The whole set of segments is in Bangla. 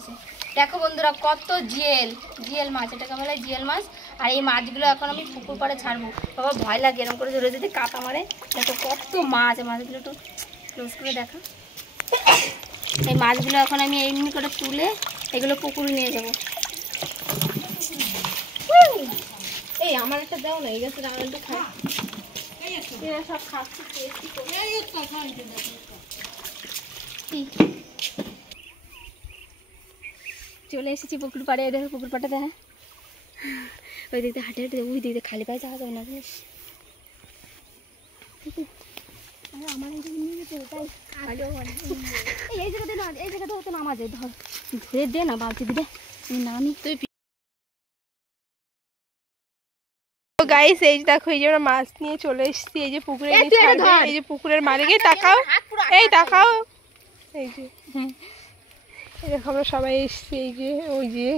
আছে। দেখো বন্ধুরা কত জিএল মাছ, এটাকে বলে জিএল মাছ। আর এই মাছগুলো এখন আমি পুকুর পাড়ে ছাড়বো। বাবা ভয় লাগে এরকম করে ধরে যদি কাটা মারে। দেখো কত মাছ, এই মাছগুলো একটু ক্লোজ করে দেখা। এই মাছগুলো এখন আমি এমনি করে তুলে এগুলো পুকুরে নিয়ে যাবো। এই আমার একটা দাও না, এই গাছের আঙুলটা খাই। সব খাচ্ছি চলে এসেছি পুকুর পাড়ে। দেখো পুকুর পাড়টা দেখা, ওই দিকতে হাঁটে হাঁটে, ওই দিকতে খালি পায়ে যাওয়া যাবে না জানিস। আমার এই জায়গাতে না, এই জায়গাতে হতো নামা যায়। ধর ধরে দে না বালতি দিলে নামি। তুই গাইস এই দেখো, এই যে আমরা মাছ নিয়ে চলে এসেছি এই যে পুকুরে। এই যে পুকুরের মালিকে তাকাও, এই তাকাও, এই যে এই দেখো আমরা সবাই এসেছি। এই যে ওই যে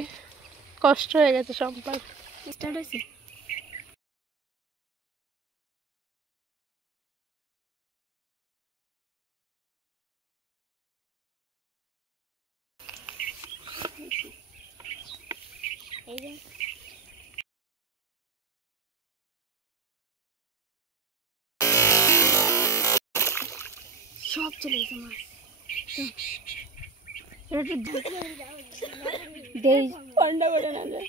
কষ্ট হয়ে গেছে সম্পাদ স্টার্ট হয়েছে। এই যে সব চলে গেছে মাছ। দেই পান্ডা বলে না যায়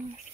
মাছ।